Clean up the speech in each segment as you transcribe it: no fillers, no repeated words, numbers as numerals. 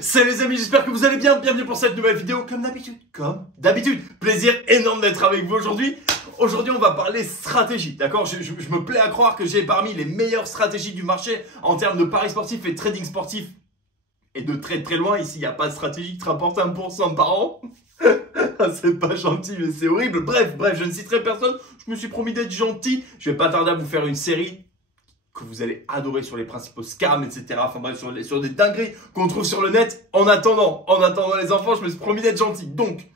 Salut les amis, j'espère que vous allez bien. Bienvenue pour cette nouvelle vidéo. Comme d'habitude, plaisir énorme d'être avec vous aujourd'hui. Aujourd'hui, on va parler stratégie, d'accord, je me plais à croire que j'ai parmi les meilleures stratégies du marché en termes de paris sportifs et trading sportif. Et de très très loin, ici, il n'y a pas de stratégie qui te rapporte 1% par an. C'est pas gentil, mais c'est horrible. Bref, je ne citerai personne. Je me suis promis d'être gentil. Je vais pas tarder à vous faire une série que vous allez adorer sur les principaux scams, etc. Enfin bref, sur des dingueries qu'on trouve sur le net. En attendant les enfants, je me suis promis d'être gentil. Donc,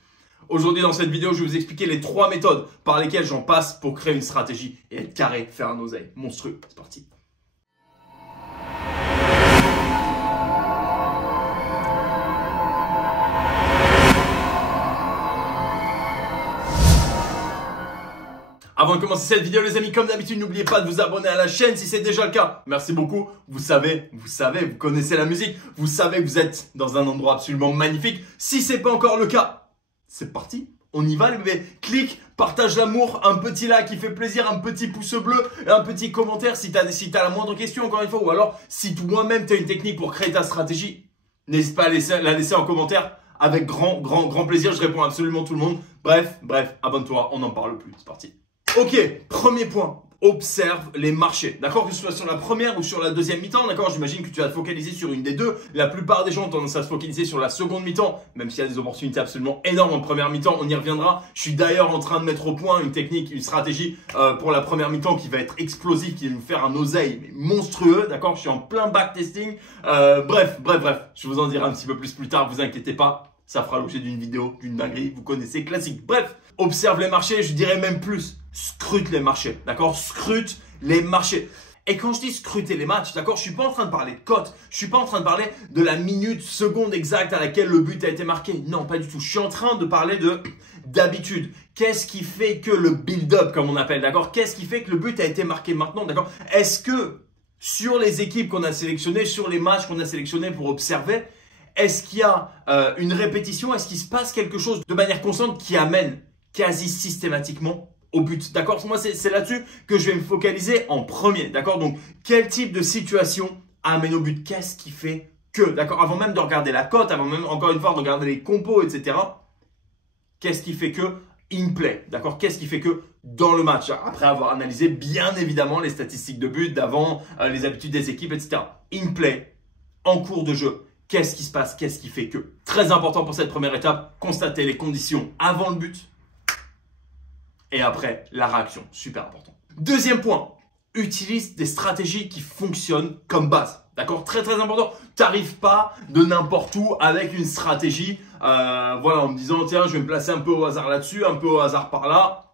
aujourd'hui dans cette vidéo, je vais vous expliquer les 3 méthodes par lesquelles j'en passe pour créer une stratégie et être carré, faire un oseille monstrueux. C'est parti. Avant de commencer cette vidéo, les amis, comme d'habitude, n'oubliez pas de vous abonner à la chaîne si c'est déjà le cas. Merci beaucoup. Vous savez, vous connaissez la musique. Vous savez que vous êtes dans un endroit absolument magnifique. Si c'est pas encore le cas, c'est parti. On y va, les bébés. Clique, partage l'amour, un petit like qui fait plaisir, un petit pouce bleu, un petit commentaire si t'as la moindre question, encore une fois. Ou alors, si toi-même t'as une technique pour créer ta stratégie, n'hésite pas à la laisser en commentaire. Avec grand plaisir, je réponds à absolument tout le monde. Bref, abonne-toi, on n'en parle plus. C'est parti. Ok, premier point, observe les marchés, d'accord, que ce soit sur la première ou sur la deuxième mi-temps, d'accord, j'imagine que tu vas te focaliser sur une des deux. La plupart des gens ont tendance à se focaliser sur la seconde mi-temps, même s'il y a des opportunités absolument énormes en première mi-temps, on y reviendra. Je suis d'ailleurs en train de mettre au point une technique, une stratégie pour la première mi-temps qui va être explosive, qui va nous faire un oseille monstrueux, d'accord, je suis en plein backtesting. Bref, je vous en dirai un petit peu plus tard, vous inquiétez pas. Ça fera l'objet d'une vidéo, d'une dinguerie, vous connaissez, classique. Bref, observe les marchés, je dirais même plus, scrute les marchés, d'accord? Scrute les marchés. Et quand je dis scruter les matchs, d'accord, je suis pas en train de parler de cote, je suis pas en train de parler de la minute, seconde exacte à laquelle le but a été marqué. Non, pas du tout. Je suis en train de parler d'habitude. Qu'est-ce qui fait que le build-up, comme on appelle, d'accord? Qu'est-ce qui fait que le but a été marqué maintenant, d'accord? Est-ce que sur les équipes qu'on a sélectionnées, sur les matchs qu'on a sélectionnés pour observer, est-ce qu'il y a une répétition? Est-ce qu'il se passe quelque chose de manière constante qui amène quasi systématiquement au but? D'accord? Moi, c'est là-dessus que je vais me focaliser en premier. D'accord? Donc, quel type de situation amène au but? Qu'est-ce qui fait que? D'accord? Avant même de regarder la cote, avant même, encore une fois, de regarder les compos, etc. Qu'est-ce qui fait que in play? D'accord? Qu'est-ce qui fait que dans le match? Après avoir analysé bien évidemment les statistiques de but d'avant, les habitudes des équipes, etc. In play, en cours de jeu. Qu'est-ce qui se passe? Qu'est-ce qui fait que? Très important pour cette première étape, constater les conditions avant le but et après la réaction. Super important. Deuxième point, utilise des stratégies qui fonctionnent comme base. D'accord? Très important. Tu n'arrives pas de n'importe où avec une stratégie, voilà, en me disant tiens, je vais me placer un peu au hasard là-dessus, un peu au hasard par là.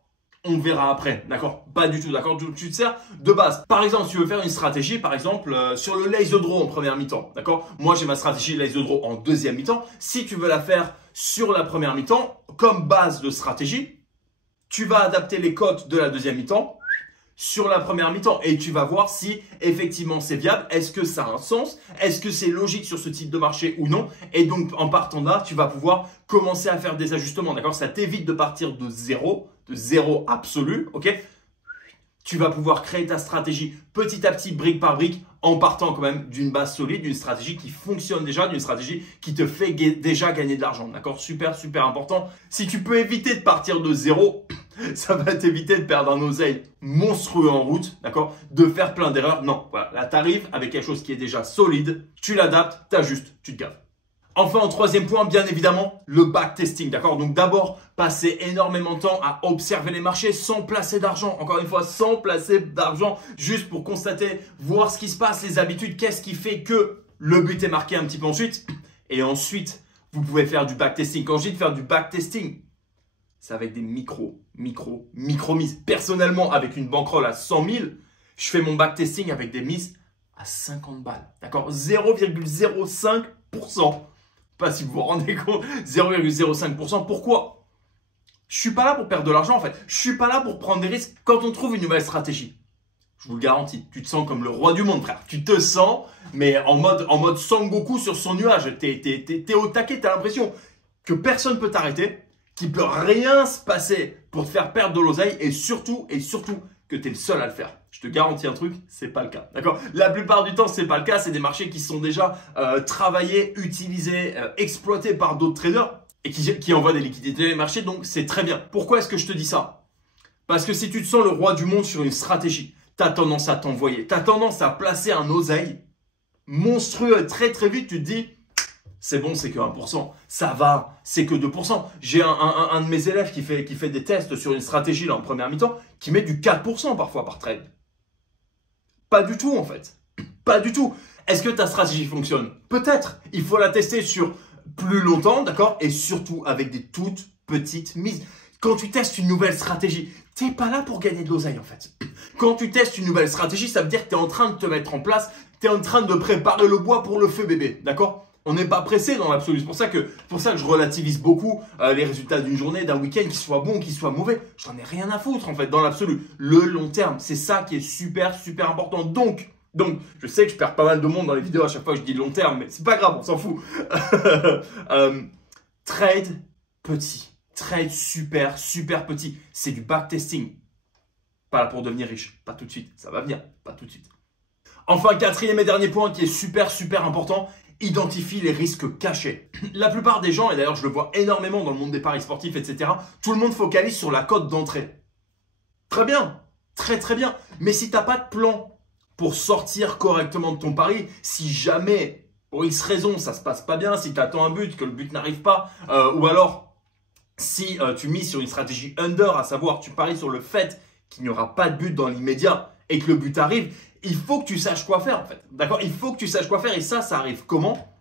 On verra après, d'accord? Pas du tout, d'accord? Tu te sers de base. Par exemple, si tu veux faire une stratégie, par exemple, sur le laser draw en première mi-temps, d'accord? Moi, j'ai ma stratégie laser draw en deuxième mi-temps. Si tu veux la faire sur la première mi-temps, comme base de stratégie, tu vas adapter les cotes de la deuxième mi-temps sur la première mi-temps et tu vas voir si effectivement c'est viable, est-ce que ça a un sens, est-ce que c'est logique sur ce type de marché ou non, et donc en partant de là, tu vas pouvoir commencer à faire des ajustements, d'accord? Ça t'évite de partir de zéro absolu, ok? Tu vas pouvoir créer ta stratégie petit à petit, brique par brique, en partant quand même d'une base solide, d'une stratégie qui fonctionne déjà, d'une stratégie qui te fait déjà gagner de l'argent, d'accord? Super important. Si tu peux éviter de partir de zéro, ça va t'éviter de perdre un oseille monstrueux en route, d'accord? De faire plein d'erreurs. Non, voilà, là tu arrives avec quelque chose qui est déjà solide, tu l'adaptes, tu ajustes, tu te gaves. Enfin, en troisième point, bien évidemment, le backtesting, d'accord? Donc d'abord, passer énormément de temps à observer les marchés sans placer d'argent. Encore une fois, sans placer d'argent, juste pour constater, voir ce qui se passe, les habitudes, qu'est-ce qui fait que le but est marqué un petit peu ensuite. Et ensuite, vous pouvez faire du backtesting. Quand je dis de faire du backtesting, c'est avec des micro-mises. Personnellement, avec une bankroll à 100 000, je fais mon backtesting avec des mises à 50 balles, d'accord? 0,05%. Pas si vous vous rendez compte, 0,05%. Pourquoi? Je suis pas là pour perdre de l'argent en fait. Je suis pas là pour prendre des risques. Quand on trouve une nouvelle stratégie, je vous le garantis, tu te sens comme le roi du monde, frère. Tu te sens, mais en mode Sangoku sur son nuage. T'es au taquet, t'as l'impression que personne peut t'arrêter, qu'il peut rien se passer pour te faire perdre de l'oseille et surtout, que tu es le seul à le faire. Je te garantis un truc, c'est pas le cas. D'accord? La plupart du temps, c'est pas le cas. C'est des marchés qui sont déjà travaillés, utilisés, exploités par d'autres traders et qui envoient des liquidités dans les marchés. Donc, c'est très bien. Pourquoi est-ce que je te dis ça? Parce que si tu te sens le roi du monde sur une stratégie, tu as tendance à t'envoyer. Tu as tendance à placer un oseille monstrueux très très vite. Tu te dis, c'est bon, c'est que 1%. Ça va, c'est que 2%. J'ai un de mes élèves qui fait des tests sur une stratégie là en première mi-temps qui met du 4% parfois par trade. Pas du tout en fait. Pas du tout. Est-ce que ta stratégie fonctionne? Peut-être. Il faut la tester sur plus longtemps, d'accord? Et surtout avec des toutes petites mises. Quand tu testes une nouvelle stratégie, tu n'es pas là pour gagner de l'oseille en fait. Quand tu testes une nouvelle stratégie, ça veut dire que tu es en train de te mettre en place, tu es en train de préparer le bois pour le feu bébé, d'accord? On n'est pas pressé dans l'absolu. C'est pour ça que je relativise beaucoup les résultats d'une journée, d'un week-end, qu'il soit bon, qu'il soit mauvais. J'en ai rien à foutre en fait dans l'absolu. Le long terme, c'est ça qui est super, super important. Donc, je sais que je perds pas mal de monde dans les vidéos à chaque fois que je dis long terme, mais c'est pas grave, on s'en fout. Trade petit. Trade super, super petit. C'est du backtesting. Pas là pour devenir riche. Pas tout de suite. Ça va venir. Pas tout de suite. Enfin, quatrième et dernier point qui est super, super important. Identifie les risques cachés. La plupart des gens, et d'ailleurs je le vois énormément dans le monde des paris sportifs, etc., tout le monde focalise sur la cote d'entrée. Très bien. Très, très bien. Mais si tu n'as pas de plan pour sortir correctement de ton pari, si jamais, pour X raison, ça se passe pas bien, si tu attends un but, que le but n'arrive pas, ou alors si tu mises sur une stratégie under, à savoir tu paries sur le fait qu'il n'y aura pas de but dans l'immédiat et que le but arrive, il faut que tu saches quoi faire en fait. D'accord? Il faut que tu saches quoi faire et ça arrive comment?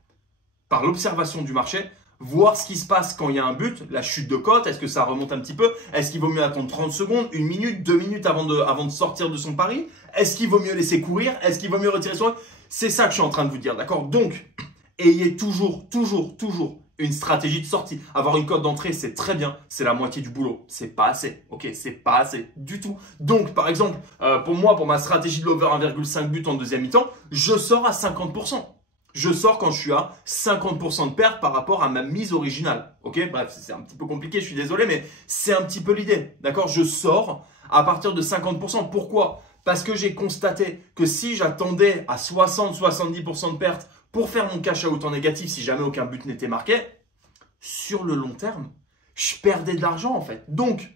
Par l'observation du marché, voir ce qui se passe quand il y a un but, la chute de cote, est-ce que ça remonte un petit peu? Est-ce qu'il vaut mieux attendre 30 secondes, 1 minute, 2 minutes avant de sortir de son pari? Est-ce qu'il vaut mieux laisser courir? Est-ce qu'il vaut mieux retirer son... C'est ça que je suis en train de vous dire, d'accord? Donc, ayez toujours une stratégie de sortie. Avoir une cote d'entrée, c'est très bien. C'est la moitié du boulot. C'est pas assez. Ok, c'est pas assez du tout. Donc, par exemple, pour moi, pour ma stratégie de l'over 1,5 but en deuxième mi-temps, je sors à 50%. Je sors quand je suis à 50% de perte par rapport à ma mise originale. Ok, bref, c'est un petit peu compliqué, je suis désolé, mais c'est un petit peu l'idée. D'accord? Je sors à partir de 50%. Pourquoi? Parce que j'ai constaté que si j'attendais à 60-70% de perte pour faire mon cash out en négatif, si jamais aucun but n'était marqué, sur le long terme, je perdais de l'argent en fait. Donc,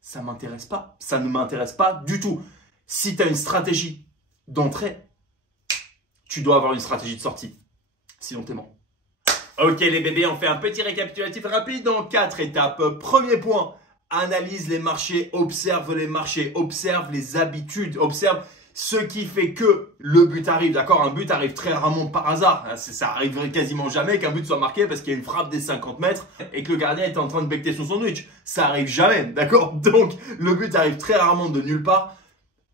ça ne m'intéresse pas. Ça ne m'intéresse pas du tout. Si tu as une stratégie d'entrée, tu dois avoir une stratégie de sortie. Sinon, t'es mort. Ok les bébés, on fait un petit récapitulatif rapide en 4 étapes. Premier point, analyse les marchés, observe les habitudes, observe ce qui fait que le but arrive, d'accord? Un but arrive très rarement par hasard. Ça arriverait quasiment jamais qu'un but soit marqué parce qu'il y a une frappe des 50 mètres et que le gardien est en train de becquer son sandwich. Ça arrive jamais, d'accord? Donc, le but arrive très rarement de nulle part.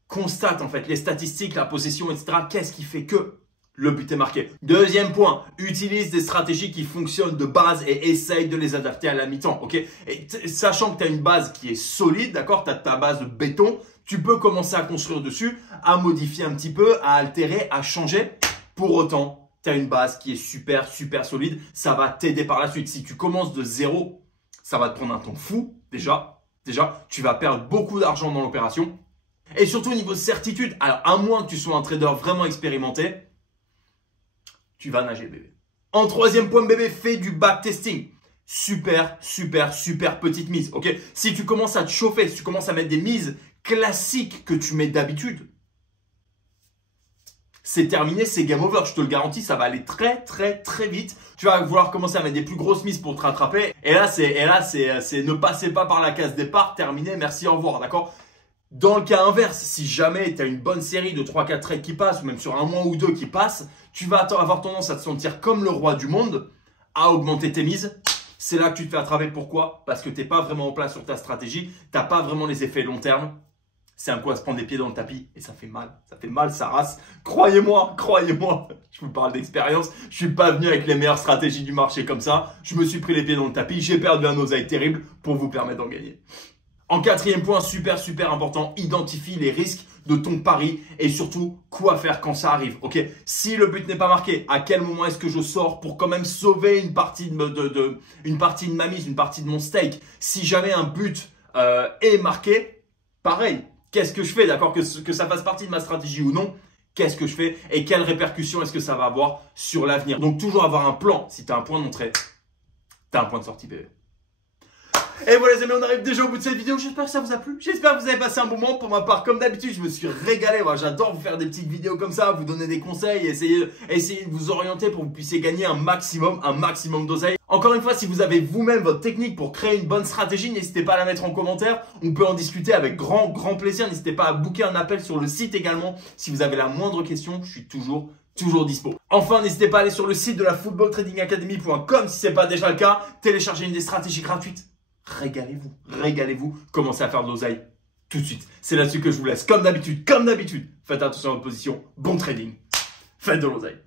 Constate en fait les statistiques, la possession, etc. Qu'est-ce qui fait que le but est marqué? Deuxième point, utilise des stratégies qui fonctionnent de base et essaye de les adapter à la mi-temps, ok? Et sachant que tu as une base qui est solide, d'accord? Tu as ta base de béton. Tu peux commencer à construire dessus, à modifier un petit peu, à altérer, à changer. Pour autant, tu as une base qui est super, super solide. Ça va t'aider par la suite. Si tu commences de zéro, ça va te prendre un temps fou. Déjà, tu vas perdre beaucoup d'argent dans l'opération. Et surtout au niveau de certitude, alors à moins que tu sois un trader vraiment expérimenté, tu vas nager bébé. En troisième point bébé, fais du backtesting. Super petite mise, ok? Si tu commences à te chauffer, si tu commences à mettre des mises classique que tu mets d'habitude, c'est terminé, c'est game over. Je te le garantis, ça va aller très vite. Tu vas vouloir commencer à mettre des plus grosses mises pour te rattraper. Et là, c'est ne passez pas par la case départ, terminé, merci, au revoir, d'accord? Dans le cas inverse, si jamais tu as une bonne série de 3-4 trades qui passent, ou même sur un mois ou deux qui passent, tu vas avoir tendance à te sentir comme le roi du monde, à augmenter tes mises. C'est là que tu te fais attraper. Pourquoi? Parce que tu n'es pas vraiment en place sur ta stratégie, tu n'as pas vraiment les effets long terme. C'est un coup à se prendre des pieds dans le tapis et ça fait mal, ça rase. Croyez-moi, je vous parle d'expérience. Je suis pas venu avec les meilleures stratégies du marché comme ça. Je me suis pris les pieds dans le tapis, j'ai perdu un oseille terrible pour vous permettre d'en gagner. En quatrième point, super important, identifie les risques de ton pari et surtout quoi faire quand ça arrive. Ok, si le but n'est pas marqué, à quel moment est-ce que je sors pour quand même sauver une partie de ma mise, une partie de mon stake. Si jamais un but est marqué, pareil. qu'est-ce que je fais, d'accord, que ça fasse partie de ma stratégie ou non, qu'est-ce que je fais et quelles répercussions est-ce que ça va avoir sur l'avenir. Donc toujours avoir un plan. Si tu as un point d'entrée, tu as un point de sortie, bébé. Et voilà les amis, on arrive déjà au bout de cette vidéo. J'espère que ça vous a plu. J'espère que vous avez passé un bon moment. Pour ma part, comme d'habitude, je me suis régalé. Moi, j'adore vous faire des petites vidéos comme ça, vous donner des conseils, essayer de vous orienter pour que vous puissiez gagner un maximum d'oseille. Encore une fois, si vous avez vous-même votre technique pour créer une bonne stratégie, n'hésitez pas à la mettre en commentaire. On peut en discuter avec grand plaisir. N'hésitez pas à booker un appel sur le site également. Si vous avez la moindre question, je suis toujours dispo. Enfin, n'hésitez pas à aller sur le site de la footballtradingacademy.com si ce n'est pas déjà le cas. Téléchargez une des stratégies gratuites. Régalez-vous, commencez à faire de l'oseille tout de suite. C'est là-dessus que je vous laisse. Comme d'habitude, faites attention à votre position. Bon trading. Faites de l'oseille.